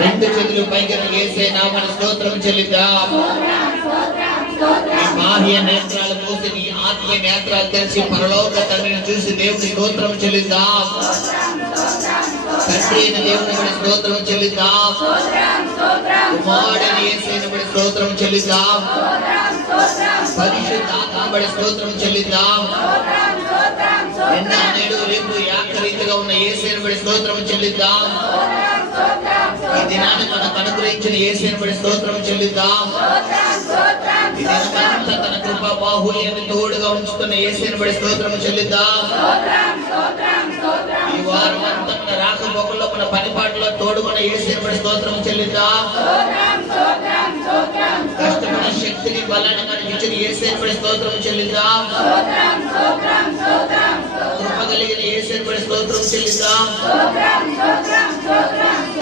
రెండు చేతులు పైకి యేసే నామమున స్తోత్రం చెల్లిద్దాం. బాహ్య నేత్రాలు మూసి నీ ఆత్మీయ నేత్రాలు తెరిచి పరలోక తండ్రిని చూసి దేవుని స్తోత్రం చెల్లిద్దాం. తండ్రి అయిన దేవుని స్తోత్రం చెల్లిద్దాం. కుమారుడైన యేసుని స్తోత్రం చెల్లిద్దాం. పరిశుద్ధాత్మ స్తోత్రం చెల్లిద్దాం. నిన్న నేడు రేపు ఏకరీతిగా ఉన్న యేసుని స్తోత్రం చెల్లిద్దాం. ఈ దినాన్ని మనకు అనుగ్రహించిన యేసుని స్తోత్రం చెల్లిద్దాం. ఈ దినమంతా తన కృపా బాహుళ్యాన్ని తోడుగా ఉంచుతున్న యేసుని స్తోత్రం చెల్లిద్దాం. ఈ వారం అంతా మన రాకపోకల్లో మన పనిపాట్లో తోడుకున్న యేసుని స్తోత్రం చెల్లిద్దాం. కష్టమైన శక్తిని బలాన్ని మనకి ఇచ్చిన యేసుని స్తోత్రం చెల్లిద్దాం. కృప కలిగిన యేసుని స్తోత్రం చెల్లిద్దాం.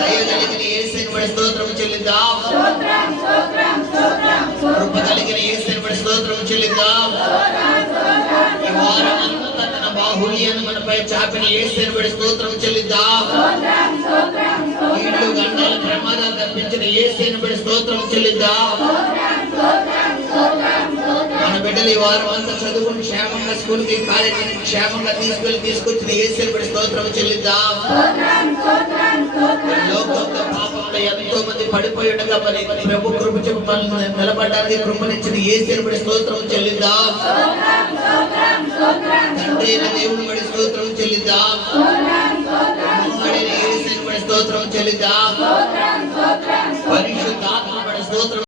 దయ కలిగిన యేసుని స్తోత్రం చెల్లిద్దాం. కృప కలిగిన యేసుని స్తోత్రం చెల్లిద్దాం. ఈ వారం అంతా తన బాహుళ్యాన్ని మనపై చాపిన యేసుని స్తోత్రం చెల్లిద్దాం. కీళ్ళు గండాల ప్రమాదాలు తప్పించిన యేసుని స్తోత్రం చెల్లిద్దాం. మన బిడ్డలు ఈ వారం అంతా చదువుకుని క్షేమంగా స్కూల్ కి కార్యక్రమం క్షేమంగా తీసుకొచ్చిన యేసుని స్తోత్రం చెల్లిద్దాం. లోకంలో పాపంలో ఎంతో మంది పడిపోయి ఉండగా మరి ప్రభు కృప చెప్పాలని నిలబడడానికి కృపనిచ్చిన యేసుని స్తోత్రం చెల్లిద్దాం. తండ్రి అయిన దేవుని బడి స్తోత్రం చెల్లిద్దాం. యేసుని స్తోత్రం చెల్లిద్దాం. పరిశుద్ధాత్మ బడి స్తోత్రం